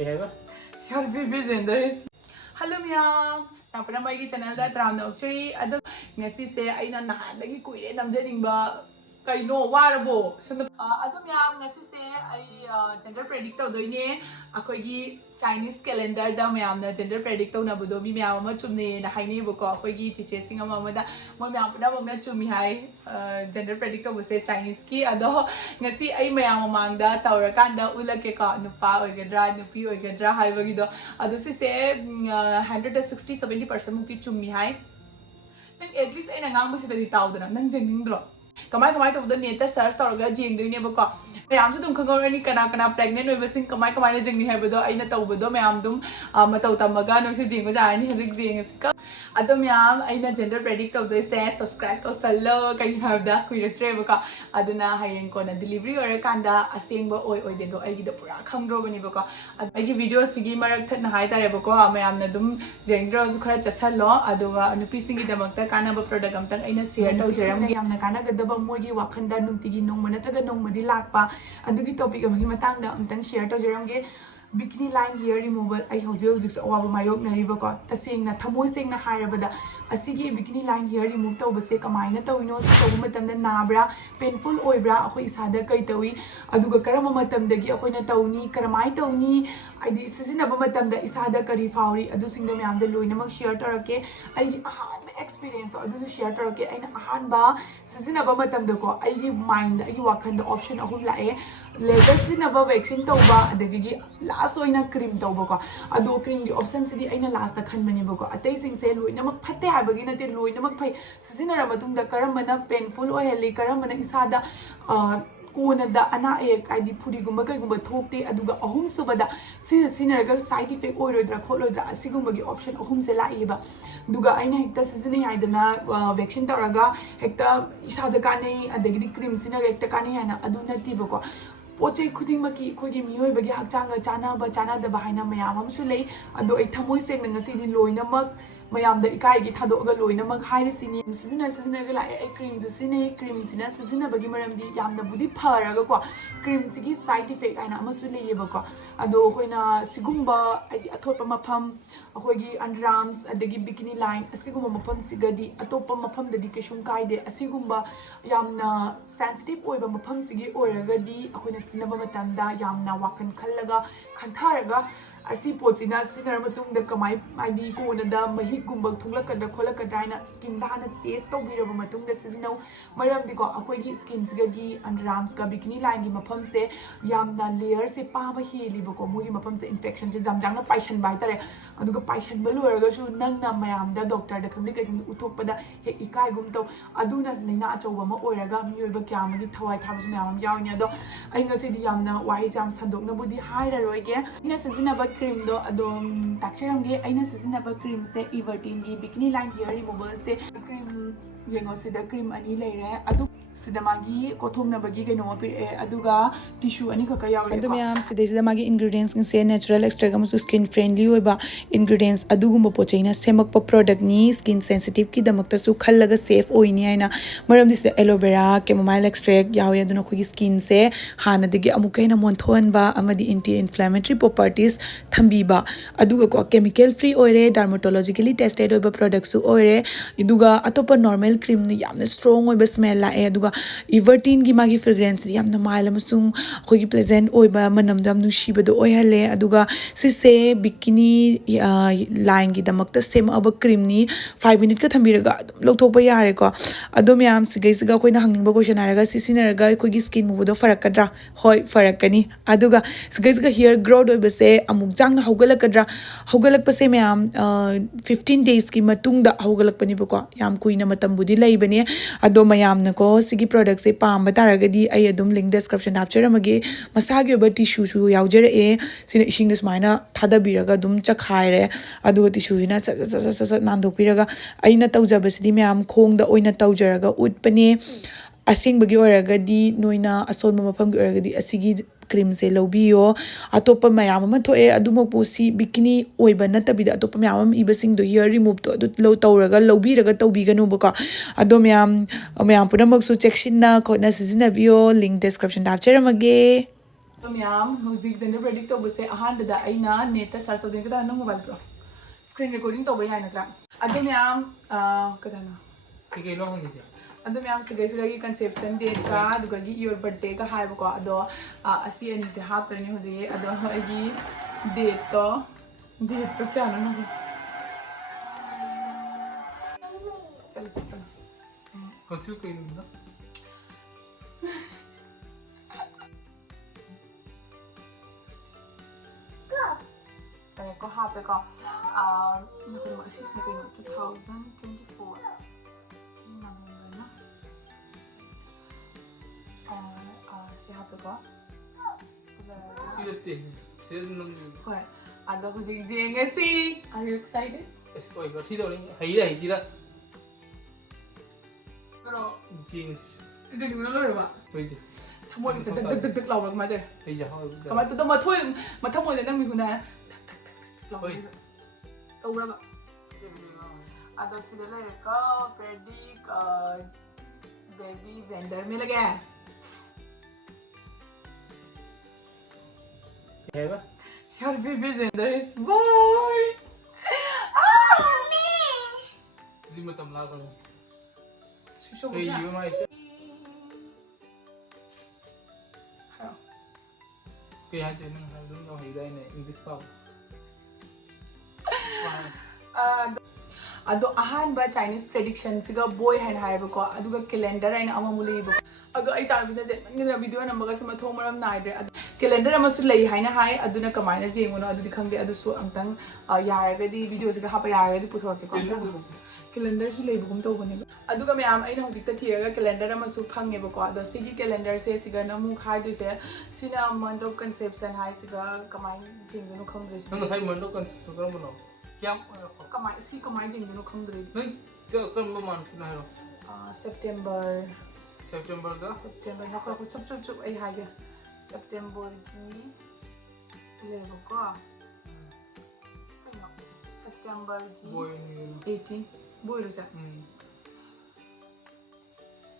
Your baby gender is. Hello, Myam. Tapos my channel da tram na actually adum ngasi se ay na nahandagi kuire namjaning ba kaino warabo so adum Myam ngasi se ay gender predict tawdoine akoigi Chinese calendar da Myam na gender predict tawnabudo mi Myam ama chumne na Hainei boko akoigi chiche singa mama da mo Myam puna bogna chumi hai gender predict tawbuse Chinese ki ado ngasi ay Myam mamangda tawrakanda ulake ka nupa oigadra nupi oigadra haibagi do ado si se 160-70% mukti chummi hai nang at least ay nangang mo si tadi tao na nang jengindro kamay to the net search tawraga jengdoi ne bako mayam su dum khangorani kana pregnant oibasing kamay na jengni haibado aina tawbado mayam dum mataw tamaga no si jenggo jani hajik jengasika ado mayam aina gender predict tawdoi se subscribe to sallo kai habda kuiraktre bako aduna hayeng kona delivery or kanda asengba oi de do ai gi da pura khangro bani bako ai gi video sigi marak that na hai tare bako mayam na dum jengdro su khara chasallo aduga nupi singi damakta kana ba product amtang aina share tawjeram gi amna kana ga mogi wakhanda nungtigi nongma nataga nongmadi lakpa adugi topic amagi matangda amtang share tawjeramge bikini line hair removal ai hojik awaba mayok nariba ko tasengna thamoi sengna hairabada asigi bikini line hair remove tawbase kamaina tawino tawu matamda nabra painful oibra akoi isada kai tawi aduga karama matamdagi akoina tawni karamai tawni aidi sizinaba matamda isada kari fauri adu singdo myamda loinamak share tarake ai experience adu share tarake aina ahanba sizinaba matamda ko ai mind ai wakhanda option ahum lae laser sizinaba vaccine tawba adagi last oina cream tawba ko adu cream gi option sidi aina last ta khanbani ba ko atai sing se loinamak phatte habagi nate loinamak phai sizinara matungda karamana painful oihali karamana isada kona da ana ek aidi phuri gumba kai gumba thokte aduga ahum subada sinaraga side effect oirodra kholodra asigumba gi option ahum se laiba duga aina hekta sizini haidana vaccine tawraga hekta isada kanai adagi cream sinaga hekta kanai hana adu natiba ko pochai khuding maki khogi miyoi bagi hakchanga chana da bahaina mayam amsu lei ado ai thamoi seng ngasi di loina mak mayam da ikai gi thado ga loina mak hairi sini sizina ga la ai cream ju sine cream sina sizina bagi maram di yamna budi pharaga ko cream sigi side effect aina amsu lei ba ko ado hoina sigumba ai athopa mafam ahogi underarms adagi bikini line asigumba mafam sigadi atopa mafam dadi keshum kaide asigumba yamna sensitive oiba mafam sigi oiragadi ahoina sinaba matamda yamna wakan khallaga khantaraga asi pochina sinar matungda kamai aidi kona da mahik gumba thulakada kholakada aina skin da hana taste tawbiraba matungda sizinau maram diko akoigi skin sigagi underarms ka bikini line gi mafam se yamna layer se paba heli bako mogi mafam se infection je jamjang na paishan bai tare aduga paishan balu araga su nangna mayam da doctor da khamdi kai uthokpada he ikai gum taw aduna leina achauba ma oiraga mioiba kyamagi thawai thabus mayam yawni ado ai ngasi di yamna wahi jam sandokna budi haira roige ina sizinaba cream do adom takcheramge aina sizinaba cream se everteen gi bikini line hair removal se cream yengo se da cream ani leire adu sidamagi kothomna bagi keno pire aduga tissue ani khaka yawre adu myam sidamagi ingredients se natural extract amusu skin friendly oiba ingredients adugumba pochaina semakpa product ni skin sensitive ki damakta su khallaga safe oini aina maram dis aloe vera chamomile extract yawe aduna khogi skin se hana digi amukaina monthonba amadi anti inflammatory properties thambiba aduga ko chemical free oire dermatologically tested oiba product su oire iduga atopa normal cream ni yamna strong oiba smell la aduga everteen gi magi fragrance yamna mile amasung khogi pleasant oiba manam dam nushibado oihale aduga sise bikini line gi damakta same aba cream ni 5 minute ka thambiraga lokthokpa yare ko adom yam siga koina hangning ba question araga sisinaraga khogi skin mubodo farakadra hoi farakani aduga siga hair growth oibase amuk jangna hogalakadra hogalakpase myam 15 days ki matungda hogalakpani ba ko yam kuina matam budi laibane ado mayamna ko sigi product se pamba taragadi ai adum link description hapcharamage masagi oba tissue chu yaujare sina ising smaina thada biraga dum chakhaire adu tissue sina nandok biraga aina tawjabasidi myam khongda oina tawjaraga utpane asing bagi oragadi noina asonma mafam gi oragadi asigi cream se lobio atopa mayam ma thoe adumok si bikini oiba natabida atopa mayam ibasing do hair remove to adu low tawraga lobiraga tawbiganu baka ado mayam punamak su check na khona sizina bio link description da hapcharamage तो ma'am हजिक gender predict तौबसे अहानबदा अइना net search तौदे कदा नो mobile pro screen recording तौबा याय नत्रा अदो मैम कदानो के लो हंगे अदो मैम सिगैसिगी कंसेप्शन डेट का दुगगी योर बर्थडे का हाइबको अदो असी अनि से हाफ तोनी हजि अदो अगी डेट तो क्या नो चल चल कंसिल कोई ना को हापे को नकुन असिस ने कइनो 2024 नवेम्बर ना से हापे को सीरते सीरन होय अदो हुजिक जेंगसी आर यू एक्साइटेड एस कोई को थी दौनी हाईरा करो जीन्स इदि निनो लोरबा वैदे थमोय से दक दक दक लावक मादे आई जा हो कमा तो मथोय मथमोय नंग मिहुना होय तौरबा अदो सिदा लेरे का प्रेडिक बेबी जेंडर में लगे है बा your baby gender is boy दी मतम ला कर शिशो ए यू माय के हाते न हादन नो हाईरा ने इंग्लिश पाव अदो अहानबा चाइनीज प्रेडिक्शन सिगा बॉय हैन हाइबको अदुगा कैलेंडर आइन अममुलेबो अदो आई चाइनीज जे मंगिना वीडियो नंबर से मथो मरम नाइदे कैलेंडर अमसु लई हाइना हाय अदुना कमाइना जेंगोनो अदुदि खंगदे अदुसु अमतंग यारगदि वीडियो सिगा हापा यारगदि पुथोरके को कैलेंडर सु लेबगुम तौबने अदुगा मैम आइना हजिकता थिरगा कैलेंडर अमसु फंगेबको अदो सिगी कैलेंडर से सिगा नमु खाइदुसे सिना मंथ ऑफ कंसेप्शन हाय सिगा कमाइन जेंगोनो खंगदे नंग साइ मंडो कन करम बनो क्या कमाइन जेंगोनो खंगदे नहीं क्या करम मान ना है सेप्टेम्बर सेप्टेम्बर ना खरको चुप चुप आई हागे सेप्टेम्बर की लेबको सेप्टेम्बर की बोय 18 बोय रुचा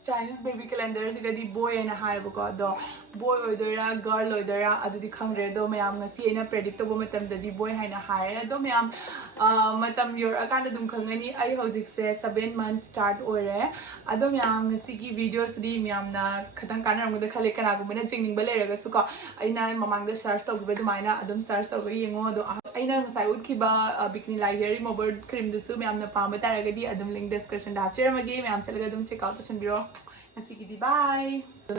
चाइनीज बेबी कैलेंडर से गदी बॉय एना हाइबको दो बॉय ओइदोरा गर्ल ओइदोरा अदुदि खंगरे दो मैम ngasi एना प्रेडिक्ट तबो मतम ददी बॉय हाइना हाइरे दो मैम मतम योर अकांद दुम खंगनी आई हौजिक से 7 मंथ स्टार्ट ओरे अदो मैम ngasi की वीडियोस दी मैम ना खतंग कानरमगद खले कनागुमना जिंगनिंग बलेरगा सुको आइना ममांग सर्च तौगबे दुमाइना अदुम सर्च तौग येंगो दो आइना ngasi उठखिबा bikini light hair remover cream दुसु मैम ना पाम तारगदी अदुम लिंक डिस्क्रिप्शन दा हाचरमगे मैम चलगा अदुम चेक आउट तसनबिरो ngasi की दी बाय